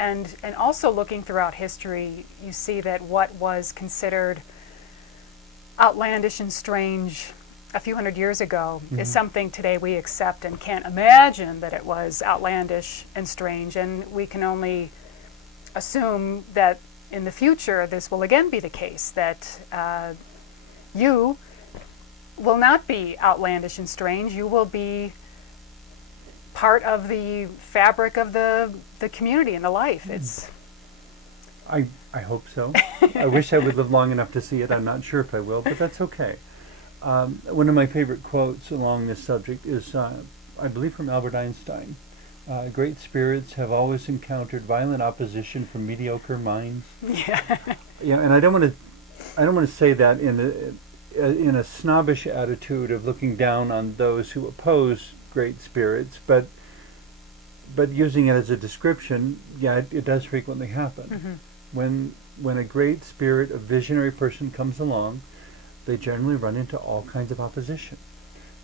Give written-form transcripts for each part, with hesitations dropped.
And also looking throughout history, you see that what was considered outlandish and strange a few hundred years ago is something today we accept and can't imagine that it was outlandish and strange. And we can only assume that in the future this will again be the case, that you will not be outlandish and strange. You will be part of the fabric of the community and the life. It's I hope so. I wish I would live long enough to see it. I'm not sure if I will, but that's okay. One of my favorite quotes along this subject is, I believe, from Albert Einstein. Great spirits have always encountered violent opposition from mediocre minds. Yeah. Yeah, and I don't want to say that in a snobbish attitude of looking down on those who oppose great spirits, but using it as a description, yeah, it does frequently happen. When a great spirit, a visionary person comes along, they generally run into all kinds of opposition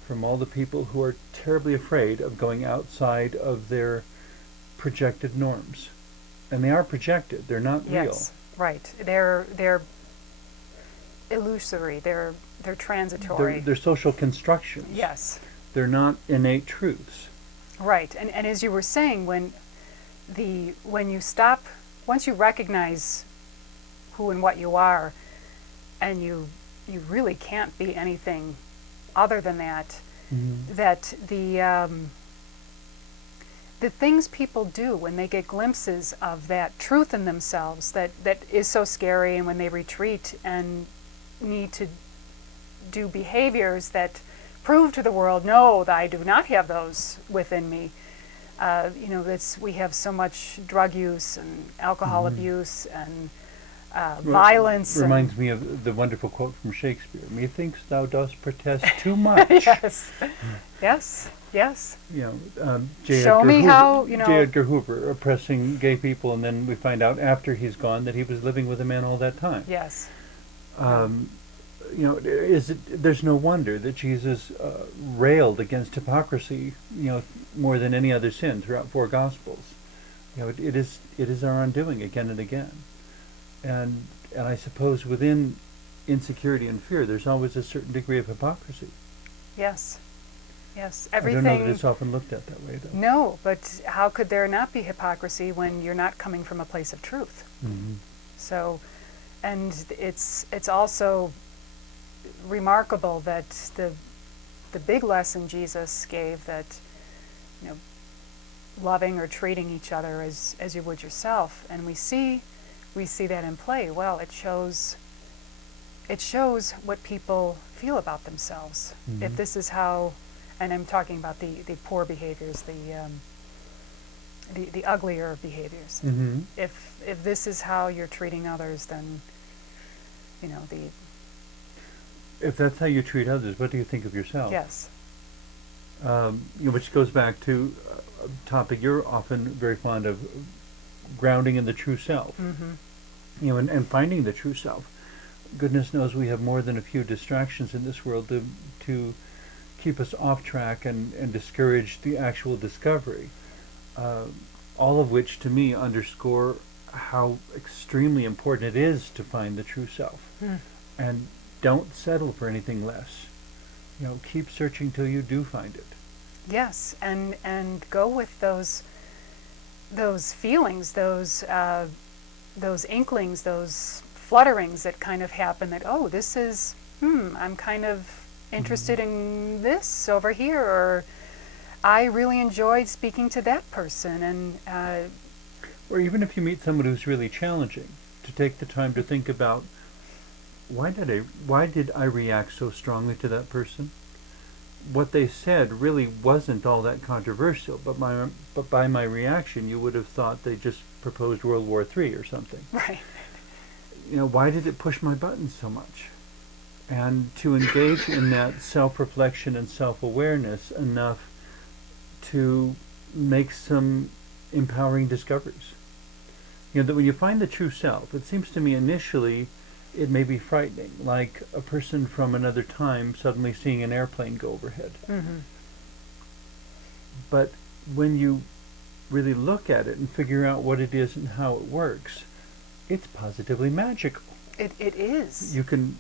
from all the people who are terribly afraid of going outside of their projected norms. And they are projected, they're not real. Yes, right. They're illusory, they're transitory. They're social constructions. Yes. They're not innate truths. Right. And as you were saying, when you stop, once you recognize who and what you are, and you really can't be anything other than that, that the things people do when they get glimpses of that truth in themselves that is so scary, and when they retreat and need to do behaviors that prove to the world, no, that I do not have those within me. We have so much drug use and alcohol abuse and violence. Reminds me of the wonderful quote from Shakespeare: "Methinks thou dost protest too much." Yes, yes, yes. Show me how, J. Edgar Hoover oppressing gay people, and then we find out after he's gone that he was living with a man all that time. Yes. There's no wonder that Jesus railed against hypocrisy, more than any other sin throughout 4 Gospels. It is our undoing again and again. And I suppose within insecurity and fear, there's always a certain degree of hypocrisy. Yes. Yes. Everything. I don't know that it's often looked at that way, though. No, but how could there not be hypocrisy when you're not coming from a place of truth? So, and it's also remarkable that the big lesson Jesus gave, that loving or treating each other as you would yourself, and we see that in play. Well, it shows what people feel about themselves. If this is how, and I'm talking about the poor behaviors, the uglier behaviors. If this is how you're treating others, then if that's how you treat others, what do you think of yourself? Yes. Which goes back to a topic you're often very fond of, grounding in the true self. And finding the true self. Goodness knows we have more than a few distractions in this world to keep us off track and discourage the actual discovery. All of which, to me, underscore how extremely important it is to find the true self. And don't settle for anything less. Keep searching till you do find it. Yes, and go with those feelings, those inklings, those flutterings that kind of happen, that, oh, this is, I'm kind of interested in this over here, or I really enjoyed speaking to that person. And or even if you meet someone who's really challenging, to take the time to think about, why did I react so strongly to that person? What they said really wasn't all that controversial, but by my reaction, you would have thought they just proposed World War III or something. Right. Why did it push my buttons so much? And to engage in that self-reflection and self-awareness enough to make some empowering discoveries. That when you find the true self, it seems to me initially it may be frightening, like a person from another time suddenly seeing an airplane go overhead. But when you really look at it and figure out what it is and how it works, it's positively magical. It is. You can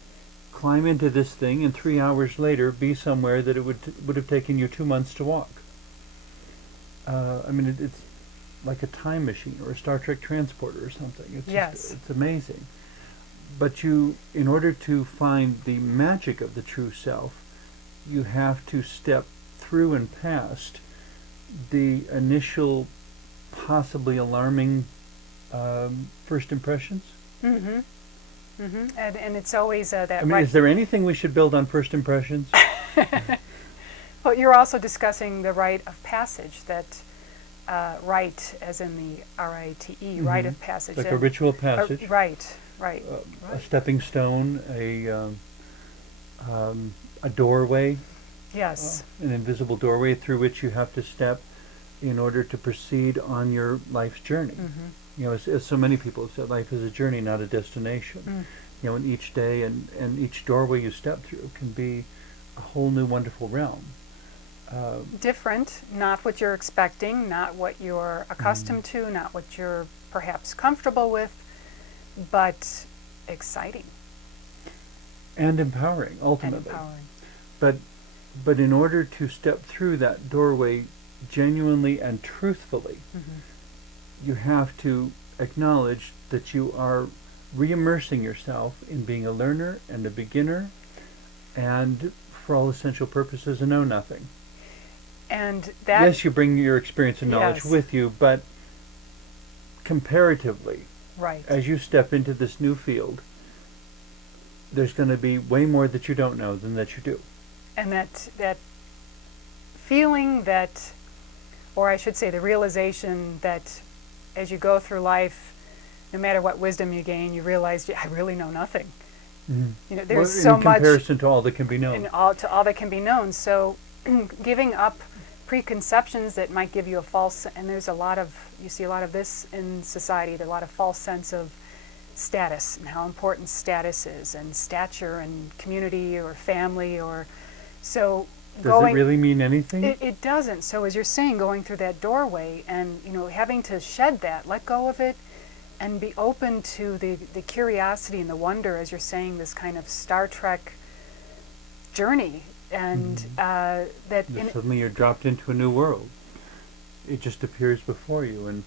climb into this thing and 3 hours later be somewhere that it would have taken you 2 months to walk. I mean, it's like a time machine or a Star Trek transporter or something. It's Yes. just, it's amazing. But you, in order to find the magic of the true self, you have to step through and past the initial, possibly alarming first impressions. Mm-hmm. Mm-hmm. And it's always that I mean, right. is there anything we should build on first impressions? Well, you're also discussing the rite of passage, that rite, as in the R-I-T-E, rite of passage. Like a ritual passage. Right. A stepping stone, a doorway, Yes. an invisible doorway through which you have to step in order to proceed on your life's journey. Mm-hmm. You know, as so many people have said, life is a journey, not a destination. Mm. You know, and each day and each doorway you step through can be a whole new wonderful realm. Different, not what you're expecting, not what you're accustomed to, not what you're perhaps comfortable with, but exciting And empowering, and ultimately. empowering. But in order to step through that doorway genuinely and truthfully, Mm-hmm. you have to acknowledge that you are re-immersing yourself in being a learner and a beginner, and for all essential purposes, a know-nothing. And that, Yes, you bring your experience and knowledge Yes. with you, but comparatively, right. as you step into this new field, there's going to be way more that you don't know than that you do. And that feeling that, or I should say the realization that as you go through life, no matter what wisdom you gain, you realize, I really know nothing. Mm-hmm. You know, there's In so much comparison to all that can be known. in all that can be known. So giving up preconceptions that might give you a false, and there's you see a lot of this in society, there's a lot of false sense of status and how important status is, and stature and community or family, or so Does it really mean anything? it doesn't. So as you're saying, going through that doorway and, having to shed that, let go of it, and be open to the curiosity and the wonder, as you're saying, this kind of Star Trek journey. And Suddenly you're dropped into a new world. It just appears before you, and